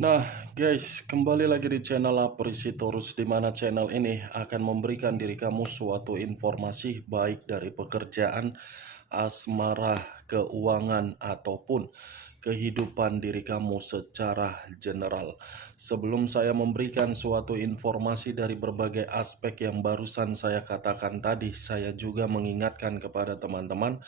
Nah, guys, kembali lagi di channel Aprisitorus, di mana channel ini akan memberikan diri kamu suatu informasi baik dari pekerjaan, asmara, keuangan, ataupun kehidupan diri kamu secara general. Sebelum saya memberikan suatu informasi dari berbagai aspek yang barusan saya katakan tadi, saya juga mengingatkan kepada teman-teman,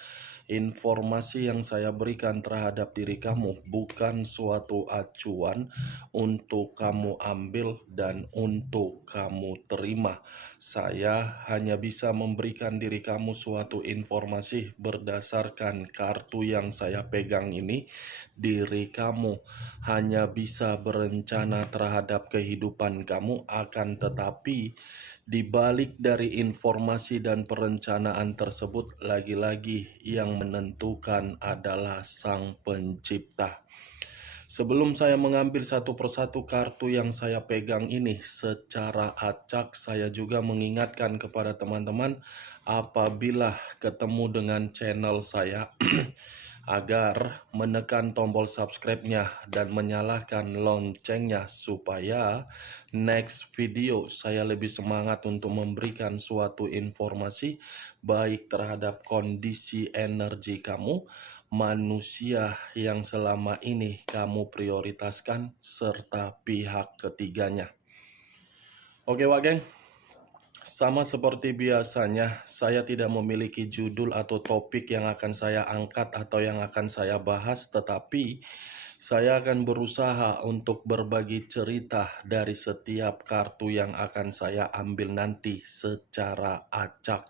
informasi yang saya berikan terhadap diri kamu bukan suatu acuan untuk kamu ambil dan untuk kamu terima. Saya hanya bisa memberikan diri kamu suatu informasi berdasarkan kartu yang saya pegang ini. Diri kamu hanya bisa berencana terhadap kehidupan kamu, akan tetapi di balik dari informasi dan perencanaan tersebut, lagi-lagi yang menentukan adalah Sang Pencipta. Sebelum saya mengambil satu persatu kartu yang saya pegang ini secara acak, saya juga mengingatkan kepada teman-teman apabila ketemu dengan channel saya agar menekan tombol subscribe-nya dan menyalakan loncengnya supaya next video saya lebih semangat untuk memberikan suatu informasi baik terhadap kondisi energi kamu, manusia yang selama ini kamu prioritaskan, serta pihak ketiganya. Oke, Wak Geng. Sama seperti biasanya, saya tidak memiliki judul atau topik yang akan saya angkat atau yang akan saya bahas, tetapi saya akan berusaha untuk berbagi cerita dari setiap kartu yang akan saya ambil nanti secara acak.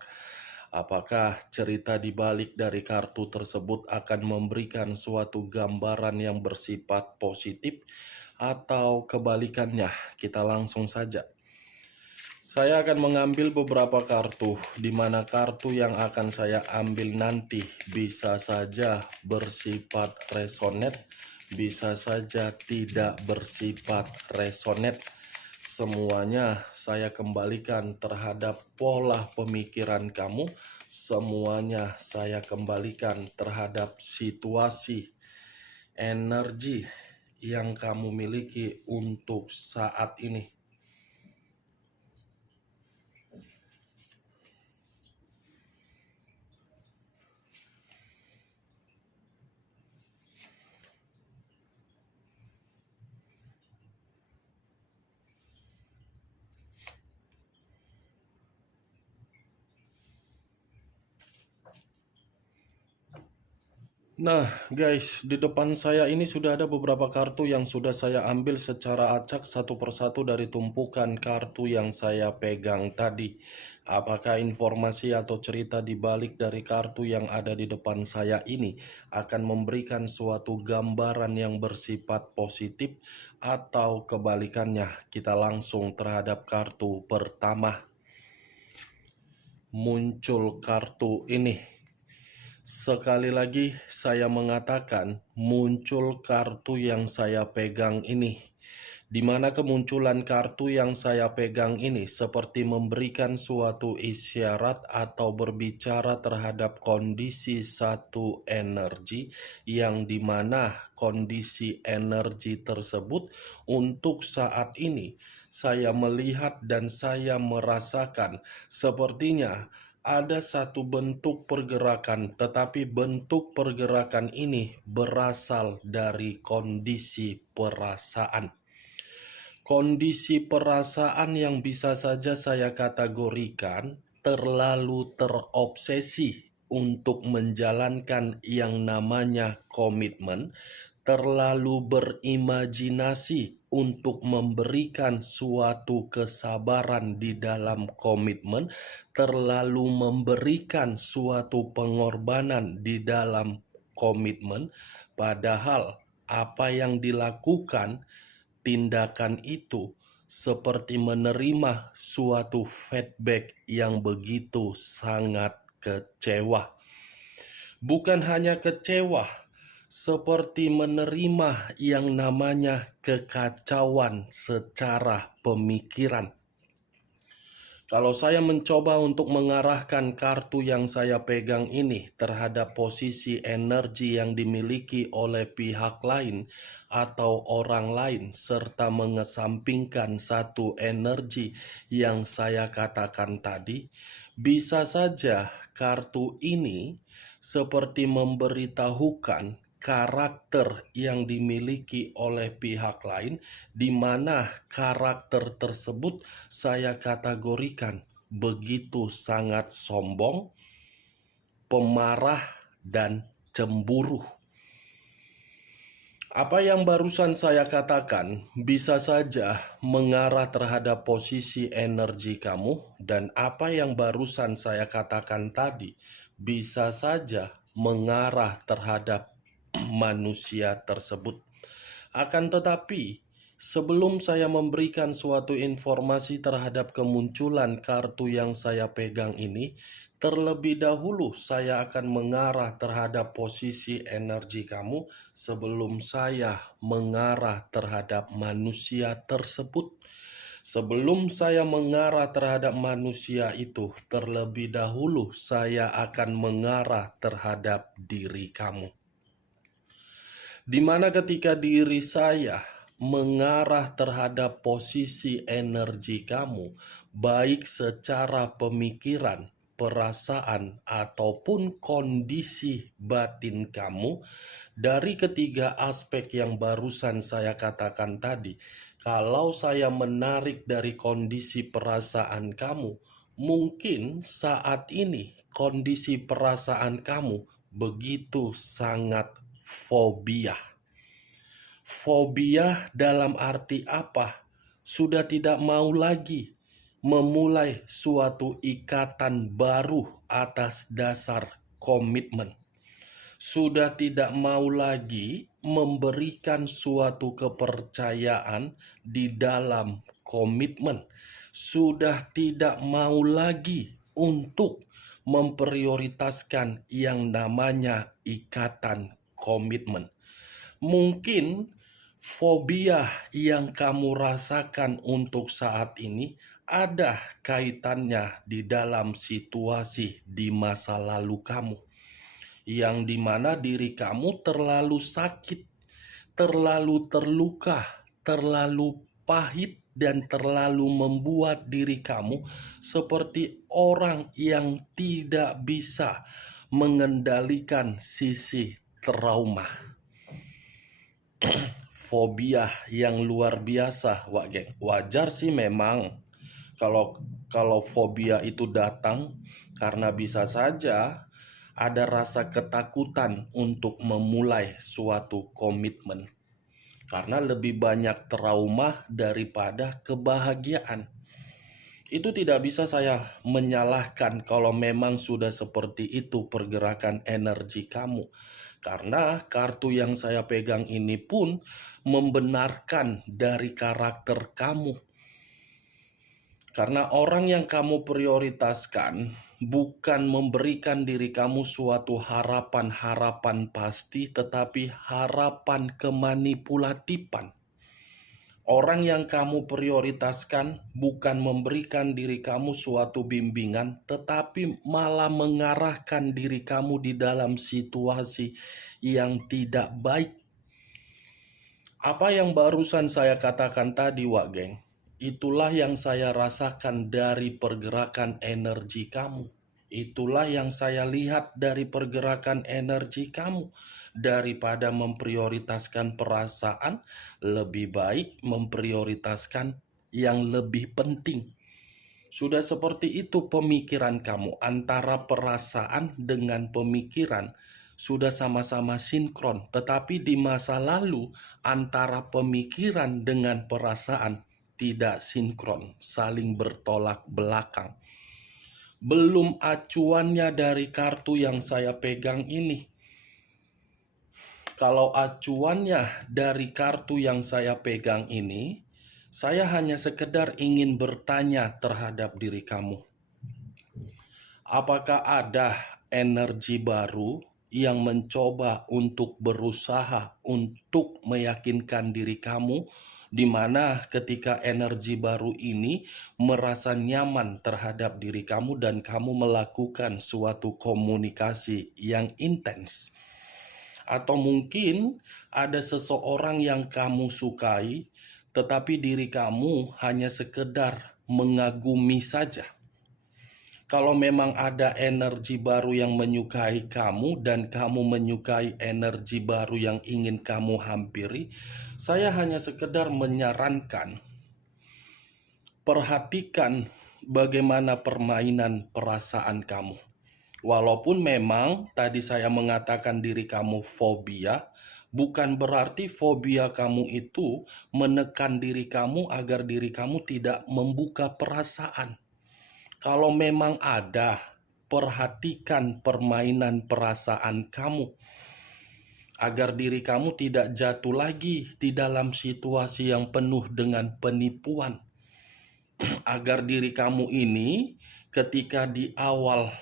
Apakah cerita di balik dari kartu tersebut akan memberikan suatu gambaran yang bersifat positif atau kebalikannya? Kita langsung saja. Saya akan mengambil beberapa kartu, di mana kartu yang akan saya ambil nanti bisa saja bersifat resonate, bisa saja tidak bersifat resonate. Semuanya saya kembalikan terhadap pola pemikiran kamu, semuanya saya kembalikan terhadap situasi, energi yang kamu miliki untuk saat ini. Nah, guys, di depan saya ini sudah ada beberapa kartu yang sudah saya ambil secara acak satu persatu dari tumpukan kartu yang saya pegang tadi. Apakah informasi atau cerita di balik dari kartu yang ada di depan saya ini akan memberikan suatu gambaran yang bersifat positif atau kebalikannya? Kita langsung terhadap kartu pertama. Muncul kartu ini. Sekali lagi saya mengatakan muncul kartu yang saya pegang ini, di mana kemunculan kartu yang saya pegang ini seperti memberikan suatu isyarat atau berbicara terhadap kondisi satu energi, yang dimana kondisi energi tersebut untuk saat ini saya melihat dan saya merasakan sepertinya ada satu bentuk pergerakan, tetapi bentuk pergerakan ini berasal dari kondisi perasaan. Kondisi perasaan yang bisa saja saya kategorikan terlalu terobsesi untuk menjalankan yang namanya komitmen, terlalu berimajinasi untuk memberikan suatu kesabaran di dalam komitmen, terlalu memberikan suatu pengorbanan di dalam komitmen, padahal apa yang dilakukan, tindakan itu seperti menerima suatu feedback yang begitu sangat kecewa. Bukan hanya kecewa, seperti menerima yang namanya kekacauan secara pemikiran. Kalau saya mencoba untuk mengarahkan kartu yang saya pegang ini terhadap posisi energi yang dimiliki oleh pihak lain atau orang lain, serta mengesampingkan satu energi yang saya katakan tadi, bisa saja kartu ini seperti memberitahukan karakter yang dimiliki oleh pihak lain, di mana karakter tersebut saya kategorikan begitu sangat sombong, pemarah, dan cemburu. Apa yang barusan saya katakan bisa saja mengarah terhadap posisi energi kamu, dan apa yang barusan saya katakan tadi bisa saja mengarah terhadap manusia tersebut. Akan tetapi, sebelum saya memberikan suatu informasi terhadap kemunculan kartu yang saya pegang ini, terlebih dahulu saya akan mengarah terhadap posisi energi kamu sebelum saya mengarah terhadap manusia tersebut. Sebelum saya mengarah terhadap manusia itu, terlebih dahulu saya akan mengarah terhadap diri kamu. Di mana ketika diri saya mengarah terhadap posisi energi kamu, baik secara pemikiran, perasaan, ataupun kondisi batin kamu, dari ketiga aspek yang barusan saya katakan tadi, kalau saya menarik dari kondisi perasaan kamu, mungkin saat ini kondisi perasaan kamu begitu sangat fobia. Fobia dalam arti apa? Sudah tidak mau lagi memulai suatu ikatan baru atas dasar komitmen. Sudah tidak mau lagi memberikan suatu kepercayaan di dalam komitmen. Sudah tidak mau lagi untuk memprioritaskan yang namanya ikatan komitmen. Mungkin fobia yang kamu rasakan untuk saat ini ada kaitannya di dalam situasi di masa lalu kamu, yang dimana diri kamu terlalu sakit, terlalu terluka, terlalu pahit, dan terlalu membuat diri kamu seperti orang yang tidak bisa mengendalikan sisi trauma. Fobia yang luar biasa, Wak Geng. Wajar sih memang kalau fobia itu datang karena bisa saja ada rasa ketakutan untuk memulai suatu komitmen. Karena lebih banyak trauma daripada kebahagiaan. Itu tidak bisa saya menyalahkan kalau memang sudah seperti itu pergerakan energi kamu. Karena kartu yang saya pegang ini pun membenarkan dari karakter kamu. Karena orang yang kamu prioritaskan bukan memberikan diri kamu suatu harapan-harapan pasti, tetapi harapan kemanipulatifan. Orang yang kamu prioritaskan bukan memberikan diri kamu suatu bimbingan, tetapi malah mengarahkan diri kamu di dalam situasi yang tidak baik. Apa yang barusan saya katakan tadi, Wak Geng, itulah yang saya rasakan dari pergerakan energi kamu. Itulah yang saya lihat dari pergerakan energi kamu. Daripada memprioritaskan perasaan, lebih baik memprioritaskan yang lebih penting. Sudah seperti itu pemikiran kamu, antara perasaan dengan pemikiran sudah sama-sama sinkron. Tetapi di masa lalu antara pemikiran dengan perasaan tidak sinkron, saling bertolak belakang. Belum acuannya dari kartu yang saya pegang ini. Kalau acuannya dari kartu yang saya pegang ini, saya hanya sekedar ingin bertanya terhadap diri kamu. Apakah ada energi baru yang mencoba untuk berusaha untuk meyakinkan diri kamu di mana ketika energi baru ini merasa nyaman terhadap diri kamu dan kamu melakukan suatu komunikasi yang intens. Atau mungkin ada seseorang yang kamu sukai, tetapi diri kamu hanya sekedar mengagumi saja. Kalau memang ada energi baru yang menyukai kamu dan kamu menyukai energi baru yang ingin kamu hampiri, saya hanya sekedar menyarankan, perhatikan bagaimana permainan perasaan kamu. Walaupun memang tadi saya mengatakan diri kamu fobia, bukan berarti fobia kamu itu menekan diri kamu agar diri kamu tidak membuka perasaan. Kalau memang ada, perhatikan permainan perasaan kamu agar diri kamu tidak jatuh lagi di dalam situasi yang penuh dengan penipuan. Agar diri kamu ini ketika di awal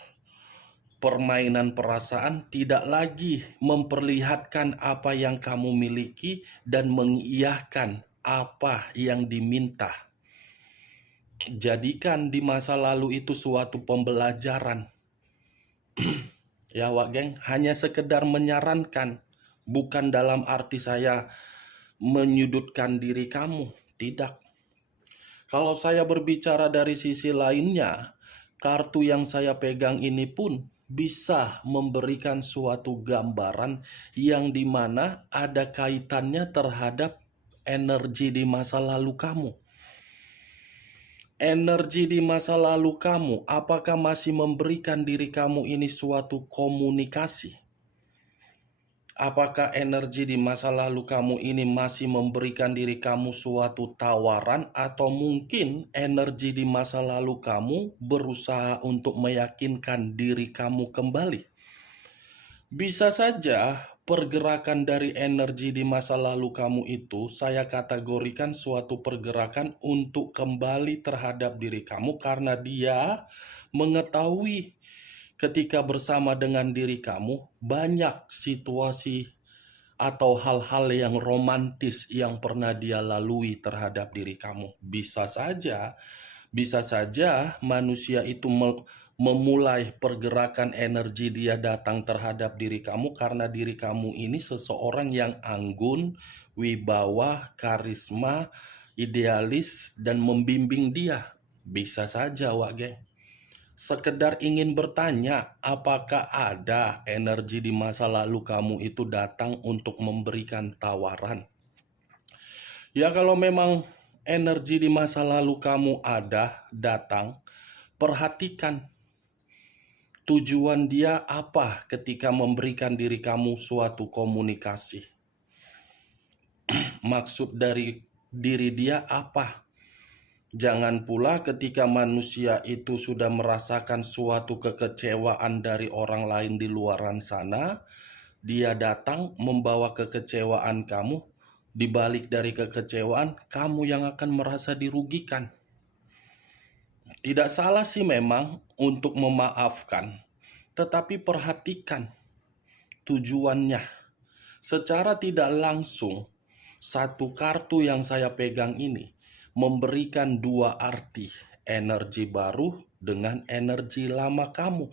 permainan perasaan tidak lagi memperlihatkan apa yang kamu miliki dan mengiyakan apa yang diminta. Jadikan di masa lalu itu suatu pembelajaran. Ya Wak Geng, hanya sekedar menyarankan, bukan dalam arti saya menyudutkan diri kamu, tidak. Kalau saya berbicara dari sisi lainnya, kartu yang saya pegang ini pun bisa memberikan suatu gambaran yang dimana ada kaitannya terhadap energi di masa lalu kamu. Energi di masa lalu kamu, apakah masih memberikan diri kamu ini suatu komunikasi? Apakah energi di masa lalu kamu ini masih memberikan diri kamu suatu tawaran, atau mungkin energi di masa lalu kamu berusaha untuk meyakinkan diri kamu kembali? Bisa saja pergerakan dari energi di masa lalu kamu itu saya kategorikan suatu pergerakan untuk kembali terhadap diri kamu karena dia mengetahui ketika bersama dengan diri kamu banyak situasi atau hal-hal yang romantis yang pernah dia lalui terhadap diri kamu. Bisa saja manusia itu memulai pergerakan energi dia datang terhadap diri kamu karena diri kamu ini seseorang yang anggun, wibawa, karisma, idealis, dan membimbing dia. Bisa saja, Wak Geng. Sekedar ingin bertanya, apakah ada energi di masa lalu kamu itu datang untuk memberikan tawaran? Ya kalau memang energi di masa lalu kamu ada datang, perhatikan tujuan dia apa ketika memberikan diri kamu suatu komunikasi. Maksud dari diri dia apa? Jangan pula ketika manusia itu sudah merasakan suatu kekecewaan dari orang lain di luaran sana, dia datang membawa kekecewaan kamu, dibalik dari kekecewaan, kamu yang akan merasa dirugikan. Tidak salah sih memang untuk memaafkan, tetapi perhatikan tujuannya. Secara tidak langsung, satu kartu yang saya pegang ini memberikan dua arti, energi baru dengan energi lama kamu.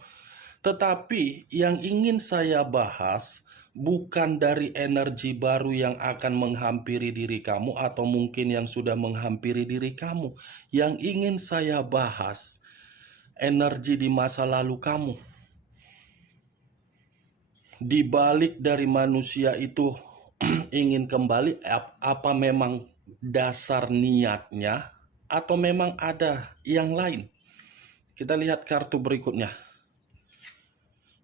Tetapi yang ingin saya bahas bukan dari energi baru yang akan menghampiri diri kamu atau mungkin yang sudah menghampiri diri kamu. Yang ingin saya bahas energi di masa lalu kamu. Di balik dari manusia itu ingin kembali, apa memang dasar niatnya atau memang ada yang lain? Kita lihat kartu berikutnya.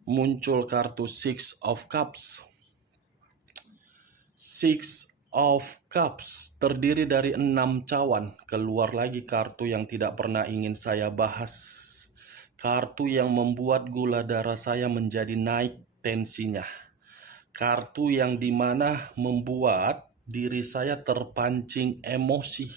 Muncul kartu Six of Cups. Six of Cups terdiri dari 6 cawan. Keluar lagi kartu yang tidak pernah ingin saya bahas. Kartu yang membuat gula darah saya menjadi naik tensinya. Kartu yang dimana membuat diri saya terpancing emosi.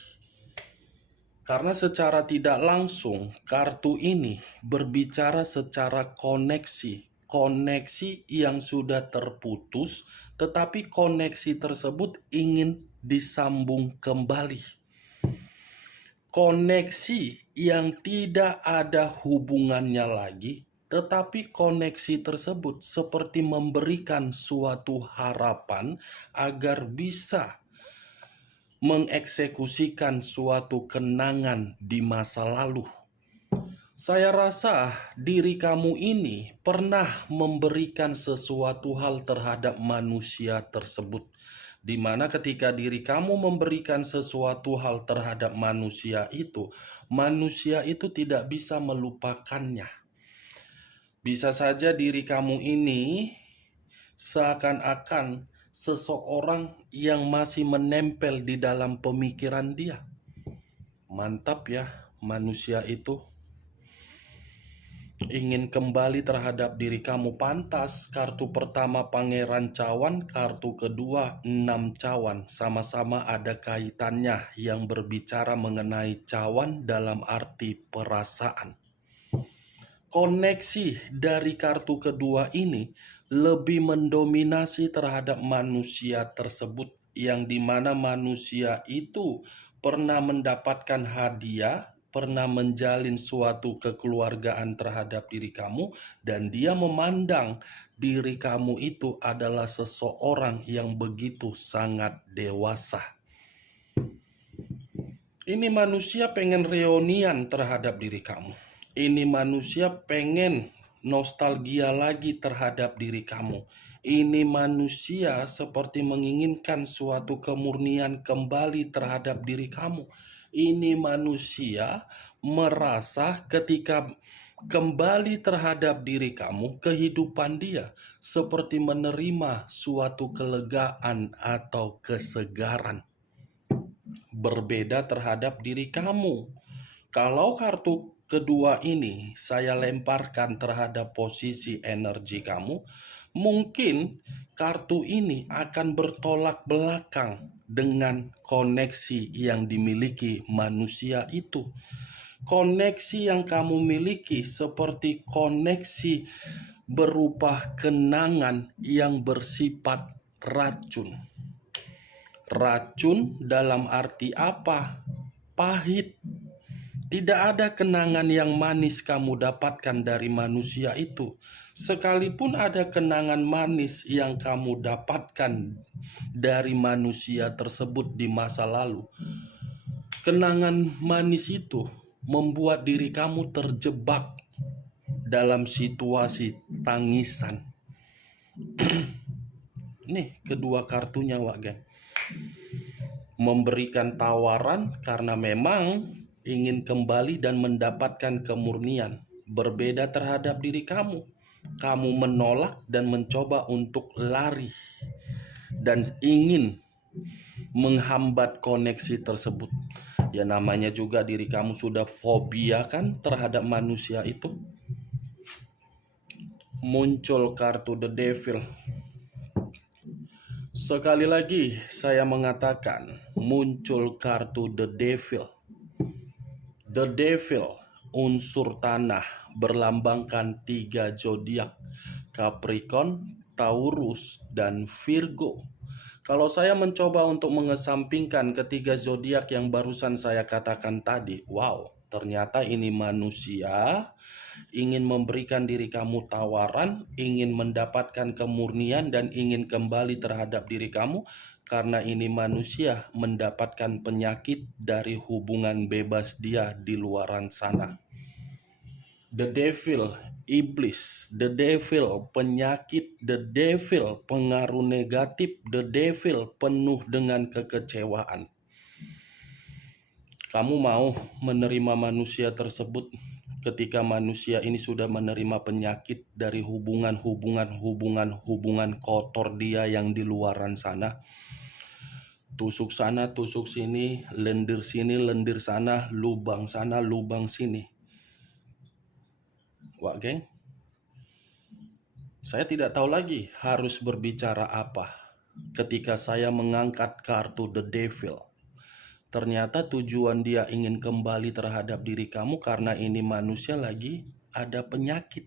Karena secara tidak langsung, kartu ini berbicara secara koneksi. Koneksi yang sudah terputus, tetapi koneksi tersebut ingin disambung kembali. Koneksi yang tidak ada hubungannya lagi, tetapi koneksi tersebut seperti memberikan suatu harapan agar bisa mengeksekusikan suatu kenangan di masa lalu. Saya rasa diri kamu ini pernah memberikan sesuatu hal terhadap manusia tersebut, di mana ketika diri kamu memberikan sesuatu hal terhadap manusia itu tidak bisa melupakannya. Bisa saja diri kamu ini seakan-akan seseorang yang masih menempel di dalam pemikiran dia. Mantap ya, manusia itu ingin kembali terhadap diri kamu. Pantas kartu pertama Pangeran Cawan, kartu kedua 6 Cawan, sama-sama ada kaitannya yang berbicara mengenai cawan dalam arti perasaan. Koneksi dari kartu kedua ini lebih mendominasi terhadap manusia tersebut, yang dimana manusia itu pernah mendapatkan hadiah, pernah menjalin suatu kekeluargaan terhadap diri kamu, dan dia memandang diri kamu itu adalah seseorang yang begitu sangat dewasa. Ini manusia pengen reunian terhadap diri kamu. Ini manusia pengen nostalgia lagi terhadap diri kamu. Ini manusia seperti menginginkan suatu kemurnian kembali terhadap diri kamu. Ini manusia merasa ketika kembali terhadap diri kamu, kehidupan dia seperti menerima suatu kelegaan atau kesegaran. Berbeda terhadap diri kamu. Kalau kartu kedua ini saya lemparkan terhadap posisi energi kamu, mungkin kartu ini akan bertolak belakang dengan koneksi yang dimiliki manusia itu. Koneksi yang kamu miliki seperti koneksi berupa kenangan yang bersifat racun. Racun dalam arti apa? Pahit. Tidak ada kenangan yang manis kamu dapatkan dari manusia itu. Sekalipun ada kenangan manis yang kamu dapatkan dari manusia tersebut di masa lalu, kenangan manis itu membuat diri kamu terjebak dalam situasi tangisan. Nih kedua kartunya, Wak Geng. Memberikan tawaran karena memang ingin kembali dan mendapatkan kemurnian. Berbeda terhadap diri kamu. Kamu menolak dan mencoba untuk lari dan ingin menghambat koneksi tersebut. Ya namanya juga diri kamu sudah fobia kan terhadap manusia itu. Muncul kartu The Devil. Sekali lagi saya mengatakan muncul kartu The Devil. The Devil, unsur tanah, berlambangkan 3 zodiak, Capricorn, Taurus, dan Virgo. Kalau saya mencoba untuk mengesampingkan ketiga zodiak yang barusan saya katakan tadi, wow, ternyata ini manusia ingin memberikan diri kamu tawaran, ingin mendapatkan kemurnian dan ingin kembali terhadap diri kamu. Karena ini manusia mendapatkan penyakit dari hubungan bebas dia di luaran sana. The Devil, iblis. The Devil, penyakit. The Devil, pengaruh negatif. The Devil, penuh dengan kekecewaan. Kamu mau menerima manusia tersebut ketika manusia ini sudah menerima penyakit dari hubungan kotor dia yang di luaran sana? Tusuk sana, tusuk sini, lendir sana, lubang sini. Wak Geng, saya tidak tahu lagi harus berbicara apa ketika saya mengangkat kartu The Devil. Ternyata tujuan dia ingin kembali terhadap diri kamu karena ini manusia lagi ada penyakit.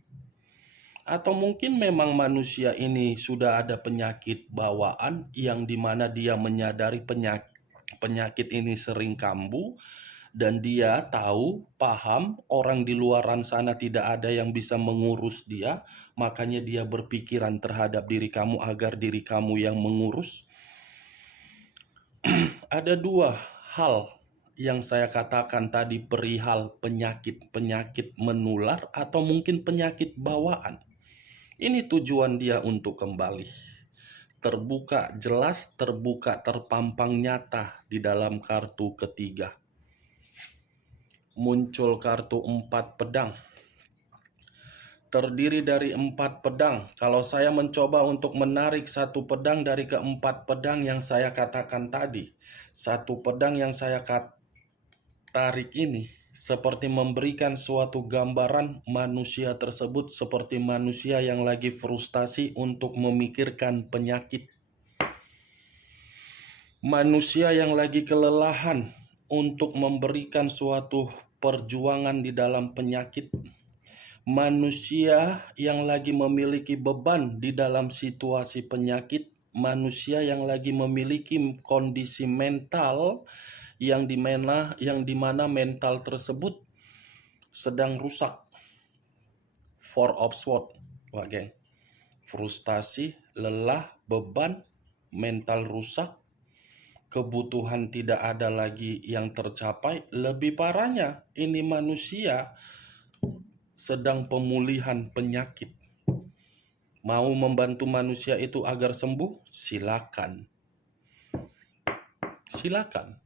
Atau mungkin memang manusia ini sudah ada penyakit bawaan yang dimana dia menyadari penyakit penyakit ini sering kambuh, dan dia tahu, paham, orang di luaran sana tidak ada yang bisa mengurus dia, makanya dia berpikiran terhadap diri kamu agar diri kamu yang mengurus. Ada dua hal yang saya katakan tadi perihal penyakit menular atau mungkin penyakit bawaan. Ini tujuan dia untuk kembali. Terbuka jelas, terbuka terpampang nyata di dalam kartu ketiga. Muncul kartu 4 pedang. Terdiri dari 4 pedang. Kalau saya mencoba untuk menarik satu pedang dari keempat pedang yang saya katakan tadi, satu pedang yang saya tarik ini seperti memberikan suatu gambaran manusia tersebut seperti manusia yang lagi frustasi untuk memikirkan penyakit. Manusia yang lagi kelelahan untuk memberikan suatu perjuangan di dalam penyakit. Manusia yang lagi memiliki beban di dalam situasi penyakit. Manusia yang lagi memiliki kondisi mental yang dimana mental tersebut sedang rusak. Four of Swords, geng. Frustasi, lelah, beban, mental rusak, kebutuhan tidak ada lagi yang tercapai. Lebih parahnya, ini manusia sedang pemulihan penyakit. Mau membantu manusia itu agar sembuh? Silakan. Silakan.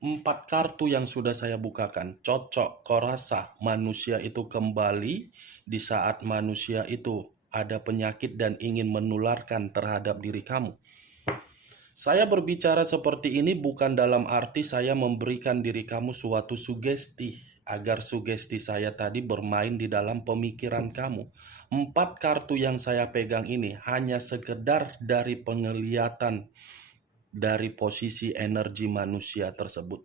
4 kartu yang sudah saya bukakan cocok. Kau rasa manusia itu kembali di saat manusia itu ada penyakit dan ingin menularkan terhadap diri kamu. Saya berbicara seperti ini bukan dalam arti saya memberikan diri kamu suatu sugesti, agar sugesti saya tadi bermain di dalam pemikiran kamu. 4 kartu yang saya pegang ini hanya sekedar dari penglihatan dari posisi energi manusia tersebut.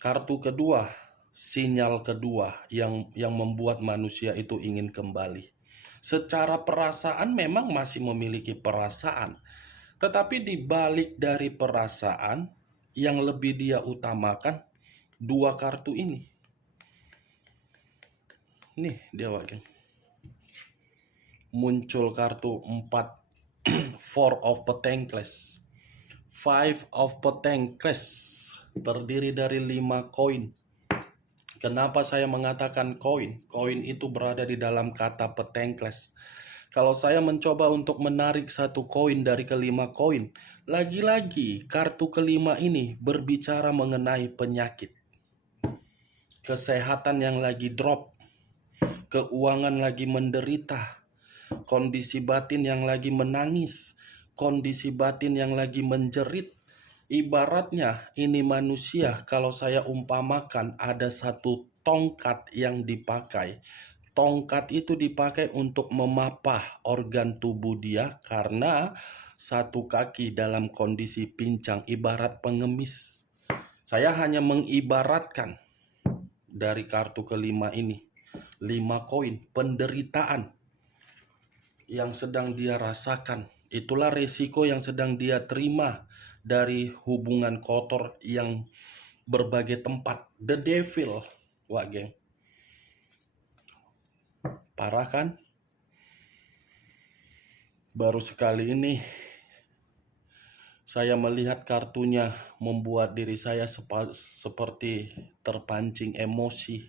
Kartu kedua, sinyal kedua yang membuat manusia itu ingin kembali. Secara perasaan memang masih memiliki perasaan. Tetapi di balik dari perasaan, yang lebih dia utamakan 2 kartu ini. Nih dia geng. Muncul kartu 4 Four of Pentacles, 5 of Pentacles, terdiri dari 5 koin. Kenapa saya mengatakan koin? Koin itu berada di dalam kata Pentacles. Kalau saya mencoba untuk menarik satu koin dari kelima koin, lagi-lagi kartu kelima ini berbicara mengenai penyakit. Kesehatan yang lagi drop, keuangan lagi menderita, kondisi batin yang lagi menangis, kondisi batin yang lagi menjerit. Ibaratnya ini manusia, kalau saya umpamakan ada satu tongkat yang dipakai. Tongkat itu dipakai untuk memapah organ tubuh dia karena satu kaki dalam kondisi pincang ibarat pengemis. Saya hanya mengibaratkan dari kartu kelima ini. 5 koin, penderitaan yang sedang dia rasakan. Itulah resiko yang sedang dia terima dari hubungan kotor yang berbagai tempat. The devil, geng. Parah kan? Baru sekali ini saya melihat kartunya membuat diri saya seperti terpancing emosi.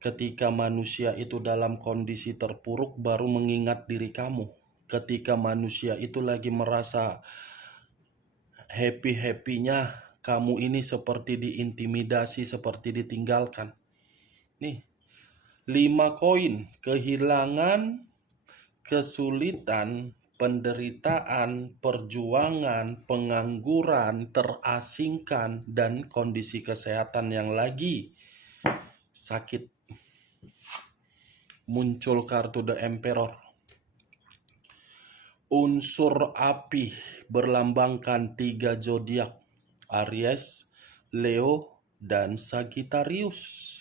Ketika manusia itu dalam kondisi terpuruk baru mengingat diri kamu. Ketika manusia itu lagi merasa happy-happynya, kamu ini seperti diintimidasi, seperti ditinggalkan. Nih, 5 koin, kehilangan, kesulitan, penderitaan, perjuangan, pengangguran, terasingkan, dan kondisi kesehatan yang lagi sakit. Muncul kartu The Emperor. Unsur api berlambangkan 3 zodiak, Aries, Leo, dan Sagittarius.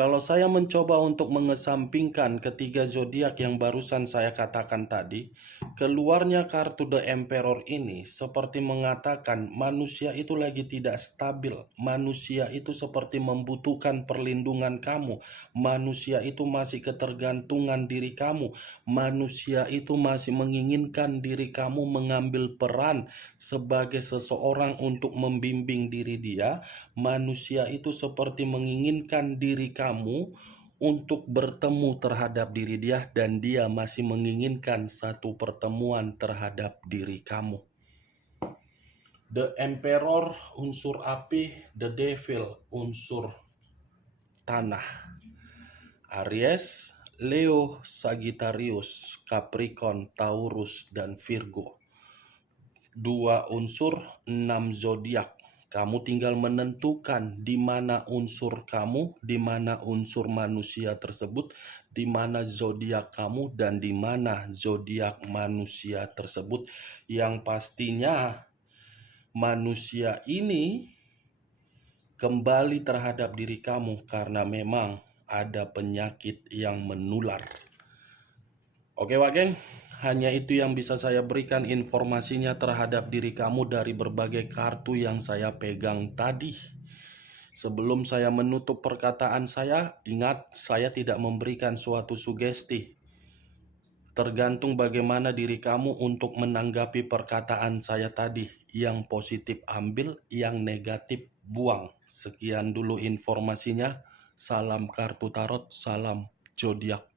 Kalau saya mencoba untuk mengesampingkan ketiga zodiak yang barusan saya katakan tadi, keluarnya kartu The Emperor ini seperti mengatakan manusia itu lagi tidak stabil. Manusia itu seperti membutuhkan perlindungan kamu. Manusia itu masih ketergantungan diri kamu. Manusia itu masih menginginkan diri kamu mengambil peran sebagai seseorang untuk membimbing diri dia. Manusia itu seperti menginginkan diri kamu untuk bertemu terhadap diri dia, dan dia masih menginginkan satu pertemuan terhadap diri kamu. The Emperor unsur api, The Devil unsur tanah. Aries, Leo, Sagittarius, Capricorn, Taurus, dan Virgo. 2 unsur, 6 zodiak. Kamu tinggal menentukan di mana unsur kamu, di mana unsur manusia tersebut, di mana zodiak kamu, dan di mana zodiak manusia tersebut. Yang pastinya manusia ini kembali terhadap diri kamu karena memang ada penyakit yang menular. Oke, Wak, hanya itu yang bisa saya berikan informasinya terhadap diri kamu dari berbagai kartu yang saya pegang tadi. Sebelum saya menutup perkataan saya, ingat saya tidak memberikan suatu sugesti. Tergantung bagaimana diri kamu untuk menanggapi perkataan saya tadi. Yang positif ambil, yang negatif buang. Sekian dulu informasinya. Salam kartu tarot, salam zodiak.